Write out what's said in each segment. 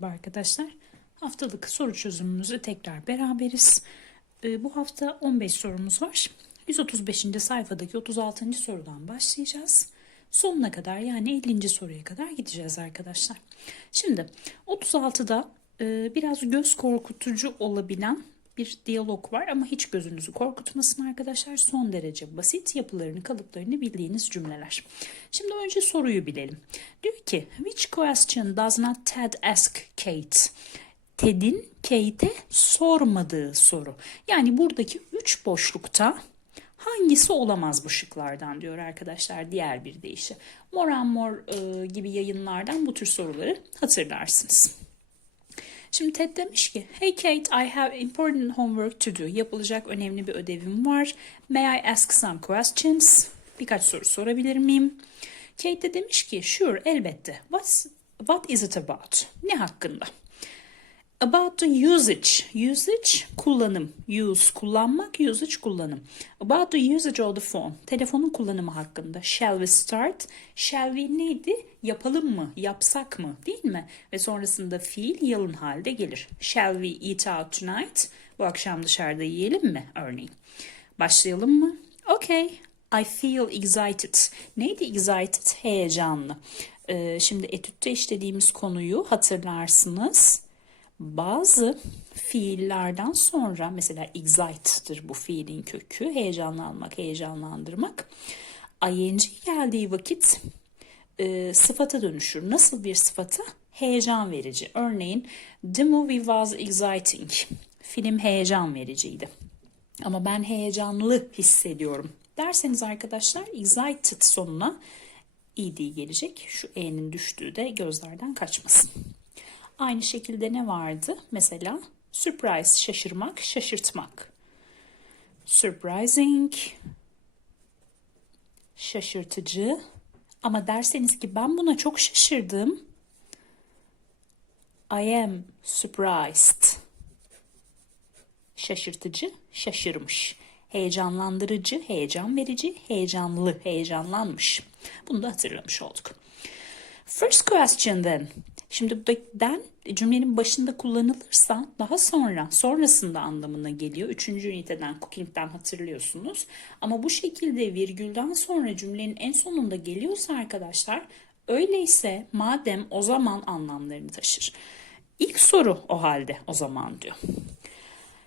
Merhaba arkadaşlar. Haftalık soru çözümümüzü tekrar beraberiz. Ee, bu hafta 15 sorumuz var. 135. sayfadaki 36. sorudan başlayacağız. Sonuna kadar yani 50. soruya kadar gideceğiz arkadaşlar. Şimdi 36'da e, biraz göz korkutucu olabilen bir diyalog var ama hiç gözünüzü korkutmasın arkadaşlar. Son derece basit yapılarını, kalıplarını bildiğiniz cümleler. Şimdi önce soruyu bilelim. Diyor ki, which question does not Ted ask Kate? Ted'in Kate'e sormadığı soru. Yani buradaki üç boşlukta hangisi olamaz bu şıklardan diyor arkadaşlar diğer bir deyişi. More and More e, gibi yayınlardan bu tür soruları hatırlarsınız. Şimdi Ted demiş ki, Hey Kate, I have important homework to do. Yapılacak önemli bir ödevim var. May I ask some questions? Birkaç soru sorabilir miyim? Kate de demiş ki, Sure, elbette. What's, what is it about? Ne hakkında? About the usage. Usage kullanım. Use kullanmak, usage kullanım. About the usage of the phone. Telefonun kullanımı hakkında. Shall we start? Shall we neydi? Yapalım mı? Yapsak mı? Değil mi? Ve sonrasında fiil yalın halde gelir. Shall we eat out tonight? Bu akşam dışarıda yiyelim mi? Örneğin. Başlayalım mı? Okay. I feel excited. Neydi excited? Heyecanlı. Ee, şimdi etütte işlediğimiz konuyu hatırlarsınız bazı fiillerden sonra mesela excite'dır bu fiilin kökü. Heyecanlanmak, heyecanlandırmak. ing geldiği vakit e, sıfata dönüşür. Nasıl bir sıfata? Heyecan verici. Örneğin the movie was exciting. Film heyecan vericiydi. Ama ben heyecanlı hissediyorum. Derseniz arkadaşlar excited sonuna ed gelecek. Şu e'nin düştüğü de gözlerden kaçmasın. Aynı şekilde ne vardı? Mesela surprise şaşırmak, şaşırtmak. Surprising şaşırtıcı. Ama derseniz ki ben buna çok şaşırdım. I am surprised. Şaşırtıcı, şaşırmış. Heyecanlandırıcı, heyecan verici, heyecanlı, heyecanlanmış. Bunu da hatırlamış olduk. First question then. Şimdi bu den cümlenin başında kullanılırsa daha sonra sonrasında anlamına geliyor. Üçüncü üniteden cooking'den hatırlıyorsunuz. Ama bu şekilde virgülden sonra cümlenin en sonunda geliyorsa arkadaşlar öyleyse madem o zaman anlamlarını taşır. İlk soru o halde o zaman diyor.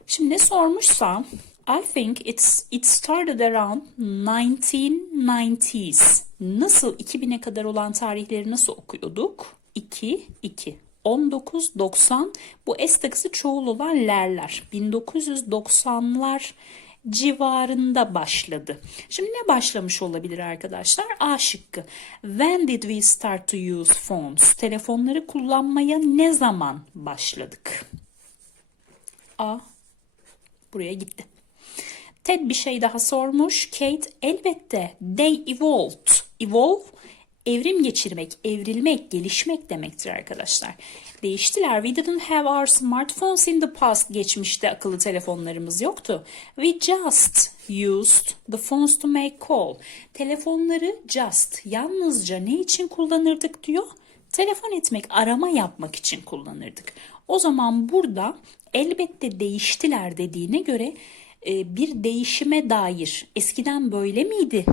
Şimdi ne sormuşsa I think it's it started around 1990s. Nasıl 2000'e kadar olan tarihleri nasıl okuyorduk? 2 2 19 90 bu S takısı çoğul olan lerler. 1990'lar civarında başladı. Şimdi ne başlamış olabilir arkadaşlar? A şıkkı. When did we start to use phones? Telefonları kullanmaya ne zaman başladık? A buraya gitti. Ted bir şey daha sormuş. Kate elbette they evolved. Evolve evrim geçirmek, evrilmek, gelişmek demektir arkadaşlar. Değiştiler. We didn't have our smartphones in the past. Geçmişte akıllı telefonlarımız yoktu. We just used the phones to make call. Telefonları just, yalnızca ne için kullanırdık diyor? Telefon etmek, arama yapmak için kullanırdık. O zaman burada elbette değiştiler dediğine göre e, bir değişime dair eskiden böyle miydi?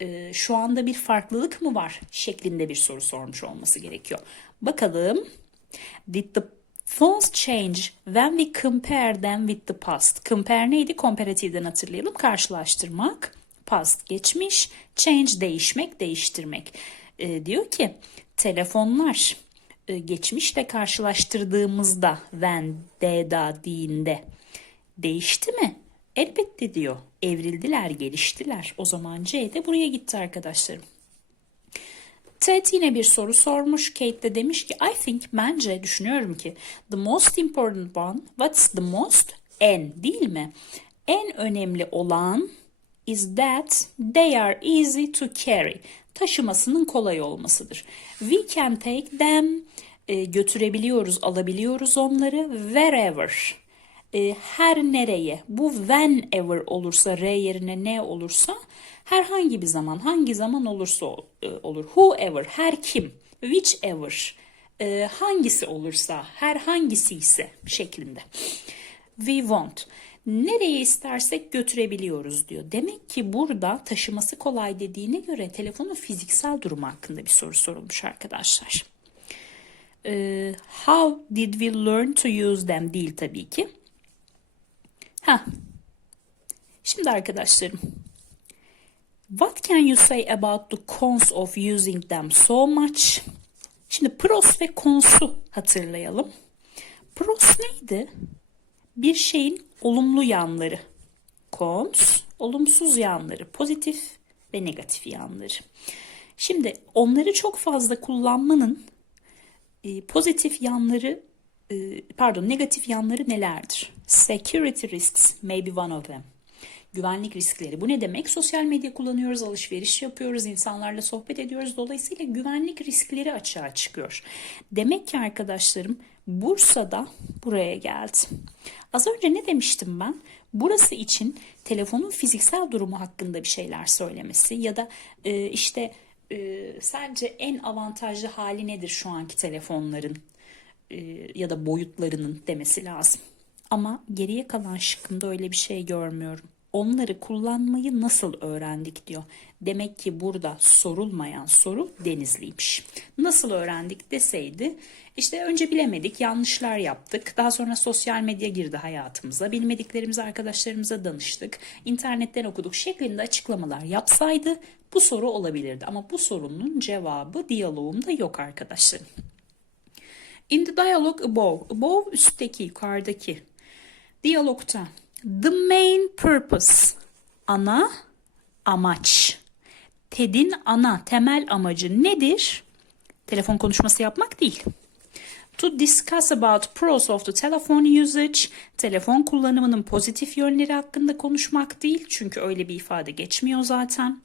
E, şu anda bir farklılık mı var şeklinde bir soru sormuş olması gerekiyor. Bakalım. Did the phones change when we compare them with the past? Compare neydi? Komparatifden hatırlayalım. Karşılaştırmak. Past geçmiş. Change değişmek, değiştirmek. E, diyor ki telefonlar e, geçmişle karşılaştırdığımızda when, de, da, diğinde değişti mi? Elbette diyor. Evrildiler, geliştiler. O zaman C de buraya gitti arkadaşlarım. Ted yine bir soru sormuş. Kate de demiş ki I think bence düşünüyorum ki the most important one what's the most en değil mi? En önemli olan is that they are easy to carry. Taşımasının kolay olmasıdır. We can take them e, götürebiliyoruz, alabiliyoruz onları wherever e, her nereye bu whenever olursa R yerine ne olursa herhangi bir zaman hangi zaman olursa e, olur. Whoever her kim whichever e, hangisi olursa, her hangisi ise şeklinde. We want. Nereye istersek götürebiliyoruz diyor. Demek ki burada taşıması kolay dediğine göre telefonun fiziksel durumu hakkında bir soru sorulmuş arkadaşlar. Ee, how did we learn to use them değil tabii ki. Ha. Şimdi arkadaşlarım. What can you say about the cons of using them so much? Şimdi pros ve cons'u hatırlayalım. Pros neydi? Bir şeyin olumlu yanları. Cons, olumsuz yanları, pozitif ve negatif yanları. Şimdi onları çok fazla kullanmanın e, pozitif yanları, e, pardon negatif yanları nelerdir? Security risks may be one of them. Güvenlik riskleri. Bu ne demek? Sosyal medya kullanıyoruz, alışveriş yapıyoruz, insanlarla sohbet ediyoruz. Dolayısıyla güvenlik riskleri açığa çıkıyor. Demek ki arkadaşlarım Bursa'da buraya geldi. Az önce ne demiştim ben? Burası için telefonun fiziksel durumu hakkında bir şeyler söylemesi ya da e, işte e, sence en avantajlı hali nedir şu anki telefonların e, ya da boyutlarının demesi lazım. Ama geriye kalan şıkkında öyle bir şey görmüyorum. Onları kullanmayı nasıl öğrendik diyor. Demek ki burada sorulmayan soru Denizliymiş. Nasıl öğrendik deseydi işte önce bilemedik, yanlışlar yaptık. Daha sonra sosyal medya girdi hayatımıza. Bilmediklerimizi arkadaşlarımıza danıştık. internetten okuduk şeklinde açıklamalar yapsaydı bu soru olabilirdi. Ama bu sorunun cevabı diyalogumda yok arkadaşlarım. In the dialogue above, above üstteki, yukarıdaki diyalogta the main purpose, ana amaç. TED'in ana temel amacı nedir? Telefon konuşması yapmak değil. To discuss about pros of the telephone usage, telefon kullanımının pozitif yönleri hakkında konuşmak değil çünkü öyle bir ifade geçmiyor zaten.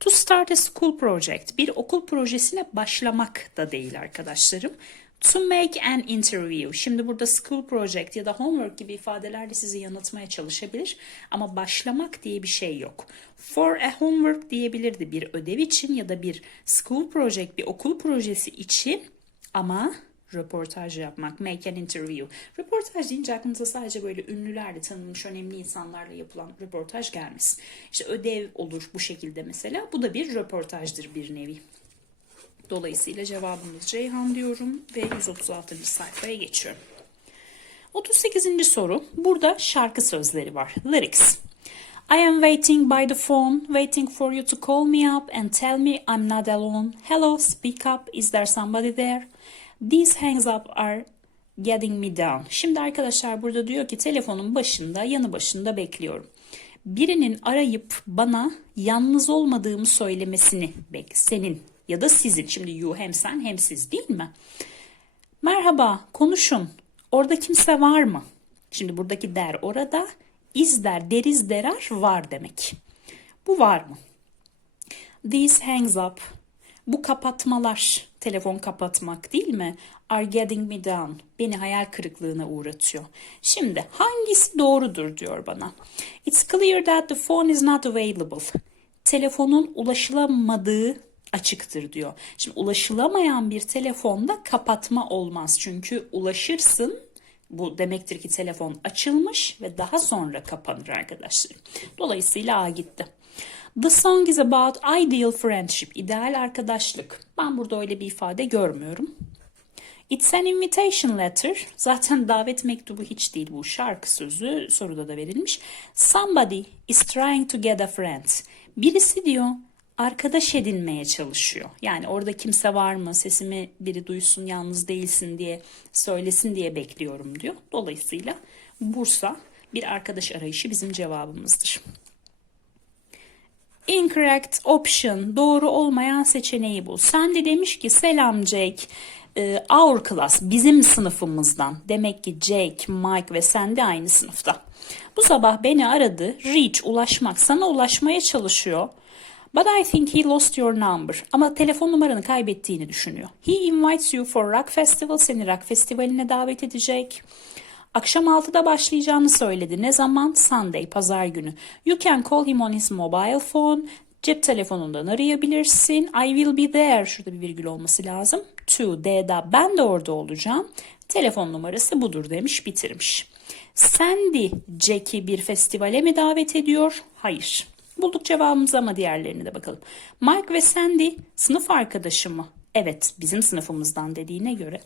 To start a school project, bir okul projesine başlamak da değil arkadaşlarım. To make an interview. Şimdi burada school project ya da homework gibi ifadelerle sizi yanıltmaya çalışabilir. Ama başlamak diye bir şey yok. For a homework diyebilirdi bir ödev için ya da bir school project bir okul projesi için ama röportaj yapmak, make an interview. Röportaj deyince aklınıza sadece böyle ünlülerle tanınmış önemli insanlarla yapılan röportaj gelmez. İşte ödev olur bu şekilde mesela. Bu da bir röportajdır bir nevi. Dolayısıyla cevabımız Ceyhan diyorum ve 136. sayfaya geçiyorum. 38. soru. Burada şarkı sözleri var. Lyrics. I am waiting by the phone, waiting for you to call me up and tell me I'm not alone. Hello, speak up. Is there somebody there? These hangs up are getting me down. Şimdi arkadaşlar burada diyor ki telefonun başında, yanı başında bekliyorum. Birinin arayıp bana yalnız olmadığımı söylemesini bek. Senin ya da sizin. Şimdi you hem sen hem siz değil mi? Merhaba, konuşun. Orada kimse var mı? Şimdi buradaki der orada, is der, deriz derar var demek. Bu var mı? These hangs up. Bu kapatmalar, telefon kapatmak değil mi? Are getting me down. Beni hayal kırıklığına uğratıyor. Şimdi hangisi doğrudur diyor bana. It's clear that the phone is not available. Telefonun ulaşılamadığı açıktır diyor. Şimdi ulaşılamayan bir telefonda kapatma olmaz. Çünkü ulaşırsın bu demektir ki telefon açılmış ve daha sonra kapanır arkadaşlar. Dolayısıyla A gitti. The song is about ideal friendship. İdeal arkadaşlık. Ben burada öyle bir ifade görmüyorum. It's an invitation letter. Zaten davet mektubu hiç değil bu şarkı sözü soruda da verilmiş. Somebody is trying to get a friend. Birisi diyor arkadaş edinmeye çalışıyor. Yani orada kimse var mı, sesimi biri duysun, yalnız değilsin diye söylesin diye bekliyorum diyor. Dolayısıyla Bursa bir arkadaş arayışı bizim cevabımızdır. Incorrect option, doğru olmayan seçeneği bul. Sen de demiş ki selam Jake, our class, bizim sınıfımızdan. Demek ki Jake, Mike ve sen de aynı sınıfta. Bu sabah beni aradı, reach, ulaşmak, sana ulaşmaya çalışıyor. But I think he lost your number. Ama telefon numaranı kaybettiğini düşünüyor. He invites you for rock festival. Seni rock festivaline davet edecek. Akşam 6'da başlayacağını söyledi. Ne zaman? Sunday, pazar günü. You can call him on his mobile phone. Cep telefonundan arayabilirsin. I will be there. Şurada bir virgül olması lazım. To, D'da ben de orada olacağım. Telefon numarası budur demiş bitirmiş. Sandy Jack'i bir festivale mi davet ediyor? Hayır. Bulduk cevabımızı ama diğerlerine de bakalım. Mike ve Sandy sınıf arkadaşı mı? Evet bizim sınıfımızdan dediğine göre.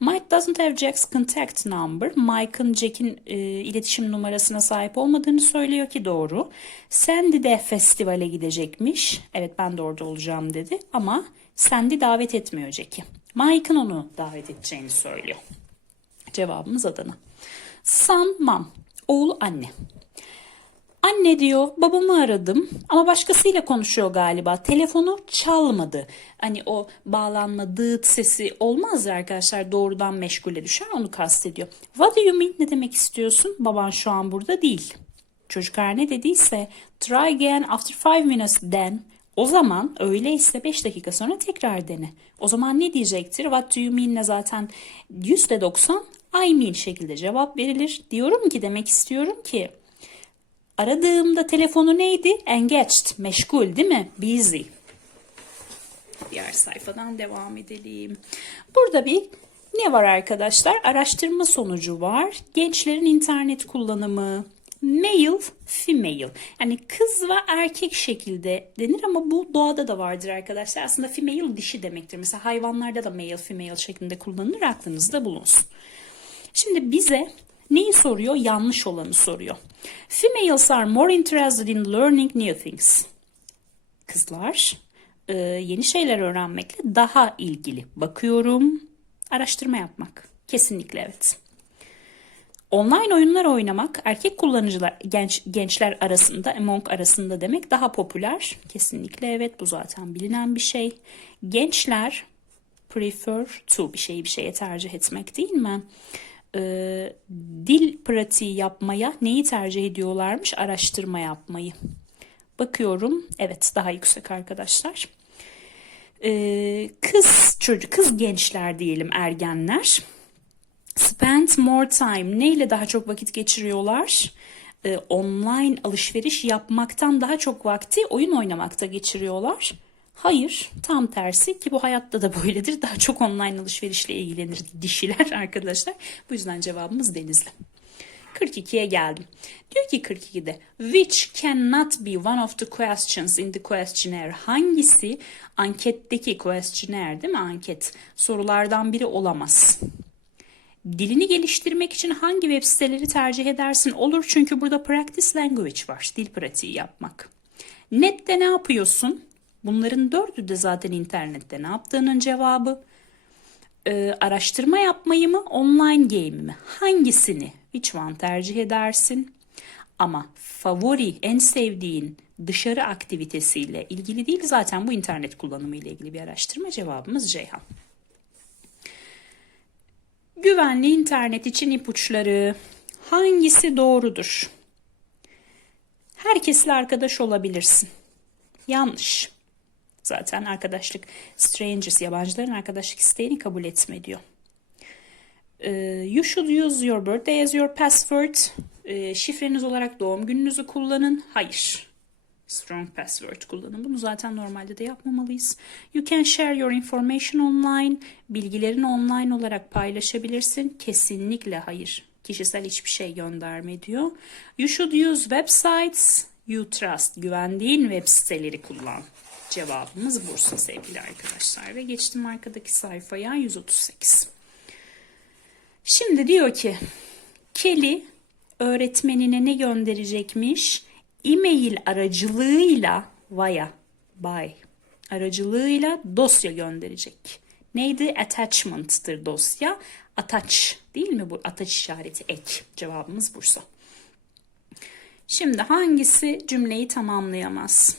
Mike doesn't have Jack's contact number. Mike'ın Jack'in e, iletişim numarasına sahip olmadığını söylüyor ki doğru. Sandy de festivale gidecekmiş. Evet ben de orada olacağım dedi ama Sandy davet etmiyor Jack'i. Mike'ın onu davet edeceğini söylüyor. Cevabımız Adana. Son mom. Oğul anne. Anne diyor babamı aradım ama başkasıyla konuşuyor galiba. Telefonu çalmadı. Hani o bağlanma dıt sesi olmaz ya arkadaşlar doğrudan meşgule düşer onu kastediyor. What do you mean ne demek istiyorsun? Baban şu an burada değil. Çocuk her ne dediyse try again after five minutes then o zaman öyleyse 5 dakika sonra tekrar dene. O zaman ne diyecektir? What do you mean ne zaten %90 I mean şekilde cevap verilir. Diyorum ki demek istiyorum ki Aradığımda telefonu neydi? Engaged, meşgul değil mi? Busy. Diğer sayfadan devam edelim. Burada bir ne var arkadaşlar? Araştırma sonucu var. Gençlerin internet kullanımı. Male, female. Yani kız ve erkek şekilde denir ama bu doğada da vardır arkadaşlar. Aslında female dişi demektir. Mesela hayvanlarda da male, female şeklinde kullanılır. Aklınızda bulunsun. Şimdi bize Neyi soruyor? Yanlış olanı soruyor. Females are more interested in learning new things. Kızlar e, yeni şeyler öğrenmekle daha ilgili. Bakıyorum. Araştırma yapmak. Kesinlikle evet. Online oyunlar oynamak erkek kullanıcılar genç gençler arasında among arasında demek daha popüler. Kesinlikle evet bu zaten bilinen bir şey. Gençler prefer to bir şeyi bir şeye tercih etmek değil mi? E, dil pratiği yapmaya neyi tercih ediyorlarmış? Araştırma yapmayı. Bakıyorum. Evet daha yüksek arkadaşlar. E, kız çocuk, kız gençler diyelim ergenler. Spend more time. Neyle daha çok vakit geçiriyorlar? E, online alışveriş yapmaktan daha çok vakti oyun oynamakta geçiriyorlar. Hayır, tam tersi ki bu hayatta da böyledir. Daha çok online alışverişle ilgilenir dişiler arkadaşlar. Bu yüzden cevabımız Denizli. 42'ye geldim. Diyor ki 42'de which cannot be one of the questions in the questionnaire. Hangisi anketteki questionnaire değil mi anket sorulardan biri olamaz. Dilini geliştirmek için hangi web siteleri tercih edersin? Olur çünkü burada practice language var. Dil pratiği yapmak. Net'te ne yapıyorsun? Bunların dördü de zaten internette ne yaptığının cevabı. Ee, araştırma yapmayı mı, online game mi? Hangisini, which one tercih edersin? Ama favori, en sevdiğin dışarı aktivitesiyle ilgili değil zaten bu internet kullanımı ile ilgili bir araştırma cevabımız Ceyhan. Güvenli internet için ipuçları. Hangisi doğrudur? Herkesle arkadaş olabilirsin. Yanlış. Zaten arkadaşlık strangers yabancıların arkadaşlık isteğini kabul etme diyor. Ee, you should use your birthday as your password. Ee, şifreniz olarak doğum gününüzü kullanın. Hayır. Strong password kullanın. Bunu zaten normalde de yapmamalıyız. You can share your information online. Bilgilerini online olarak paylaşabilirsin. Kesinlikle hayır. Kişisel hiçbir şey gönderme diyor. You should use websites you trust. Güvendiğin web siteleri kullan. Cevabımız Bursa sevgili arkadaşlar. Ve geçtim arkadaki sayfaya 138. Şimdi diyor ki Kelly öğretmenine ne gönderecekmiş? E-mail aracılığıyla via by aracılığıyla dosya gönderecek. Neydi? Attachment'tır dosya. Attach değil mi bu? Attach işareti ek. Cevabımız Bursa. Şimdi hangisi cümleyi tamamlayamaz?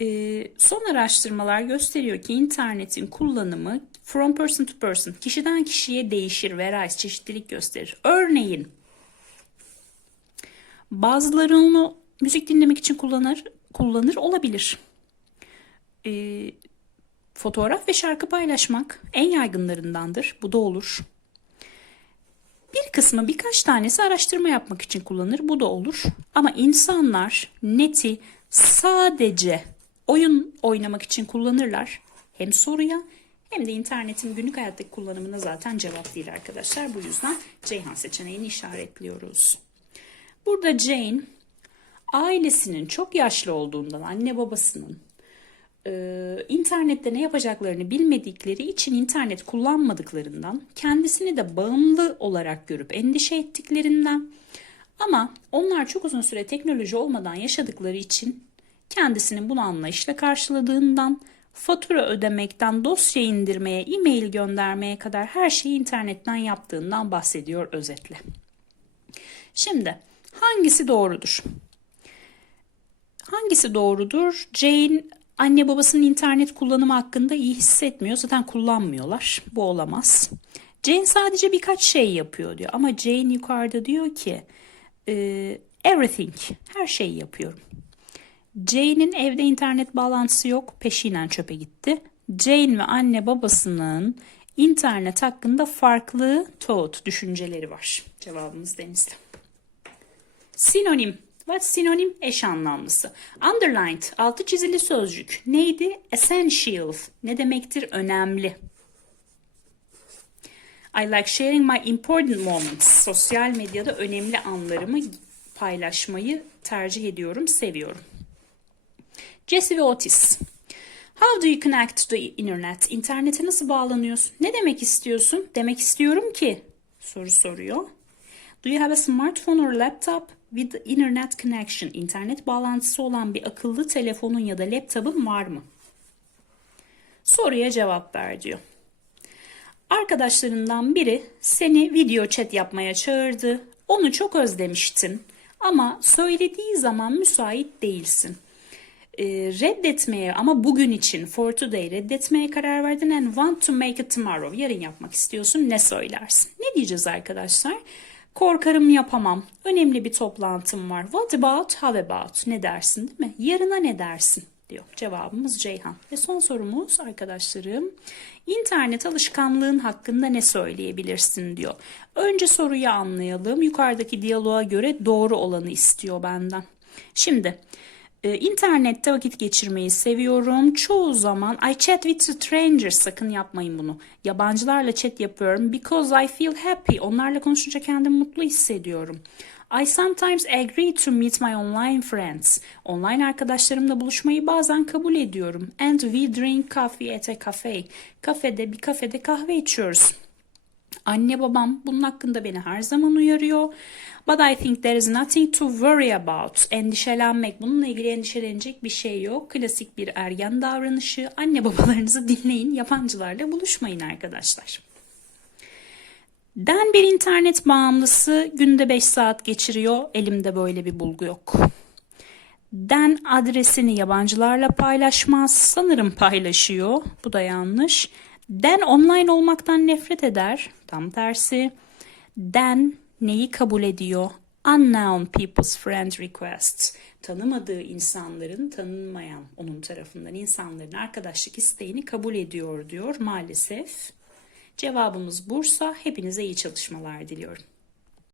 Ee, son araştırmalar gösteriyor ki internetin kullanımı from person to person, kişiden kişiye değişir, varies, çeşitlilik gösterir. Örneğin bazıları onu müzik dinlemek için kullanır, kullanır olabilir. Ee, fotoğraf ve şarkı paylaşmak en yaygınlarındandır. Bu da olur. Bir kısmı birkaç tanesi araştırma yapmak için kullanır. Bu da olur. Ama insanlar neti sadece oyun oynamak için kullanırlar. Hem soruya hem de internetin günlük hayattaki kullanımına zaten cevap değil arkadaşlar. Bu yüzden Ceyhan seçeneğini işaretliyoruz. Burada Jane ailesinin çok yaşlı olduğundan anne babasının e, internette ne yapacaklarını bilmedikleri için internet kullanmadıklarından kendisini de bağımlı olarak görüp endişe ettiklerinden ama onlar çok uzun süre teknoloji olmadan yaşadıkları için kendisinin bunu anlayışla karşıladığından fatura ödemekten dosya indirmeye, e-mail göndermeye kadar her şeyi internetten yaptığından bahsediyor özetle. Şimdi hangisi doğrudur? Hangisi doğrudur? Jane anne babasının internet kullanımı hakkında iyi hissetmiyor. Zaten kullanmıyorlar. Bu olamaz. Jane sadece birkaç şey yapıyor diyor. Ama Jane yukarıda diyor ki everything, her şeyi yapıyorum. Jane'in evde internet bağlantısı yok. Peşinen çöpe gitti. Jane ve anne babasının internet hakkında farklı thought, düşünceleri var. Cevabımız denizde. Sinonim. What sinonim? Eş anlamlısı. Underlined, altı çizili sözcük. Neydi? Essential. Ne demektir? Önemli. I like sharing my important moments. Sosyal medyada önemli anlarımı paylaşmayı tercih ediyorum, seviyorum. Jesse ve Otis. How do you connect to the internet? İnternete nasıl bağlanıyorsun? Ne demek istiyorsun? Demek istiyorum ki soru soruyor. Do you have a smartphone or laptop with internet connection? İnternet bağlantısı olan bir akıllı telefonun ya da laptopun var mı? Soruya cevap ver diyor. Arkadaşlarından biri seni video chat yapmaya çağırdı. Onu çok özlemiştin ama söylediği zaman müsait değilsin. E, reddetmeye ama bugün için for today reddetmeye karar verdin and want to make it tomorrow. Yarın yapmak istiyorsun ne söylersin? Ne diyeceğiz arkadaşlar? Korkarım yapamam. Önemli bir toplantım var. What about, how about? Ne dersin değil mi? Yarına ne dersin? diyor. Cevabımız Ceyhan. Ve son sorumuz arkadaşlarım. İnternet alışkanlığın hakkında ne söyleyebilirsin diyor. Önce soruyu anlayalım. Yukarıdaki diyaloğa göre doğru olanı istiyor benden. Şimdi e, internette vakit geçirmeyi seviyorum. Çoğu zaman I chat with strangers. Sakın yapmayın bunu. Yabancılarla chat yapıyorum. Because I feel happy. Onlarla konuşunca kendimi mutlu hissediyorum. I sometimes agree to meet my online friends. Online arkadaşlarımla buluşmayı bazen kabul ediyorum. And we drink coffee at a cafe. Kafede bir kafede kahve içiyoruz. Anne babam bunun hakkında beni her zaman uyarıyor. But I think there is nothing to worry about. Endişelenmek, bununla ilgili endişelenecek bir şey yok. Klasik bir ergen davranışı. Anne babalarınızı dinleyin, yabancılarla buluşmayın arkadaşlar. Den bir internet bağımlısı günde 5 saat geçiriyor. Elimde böyle bir bulgu yok. Den adresini yabancılarla paylaşmaz. Sanırım paylaşıyor. Bu da yanlış. Den online olmaktan nefret eder. Tam tersi. Den neyi kabul ediyor? Unknown people's friend requests. Tanımadığı insanların tanınmayan onun tarafından insanların arkadaşlık isteğini kabul ediyor diyor maalesef. Cevabımız Bursa. Hepinize iyi çalışmalar diliyorum.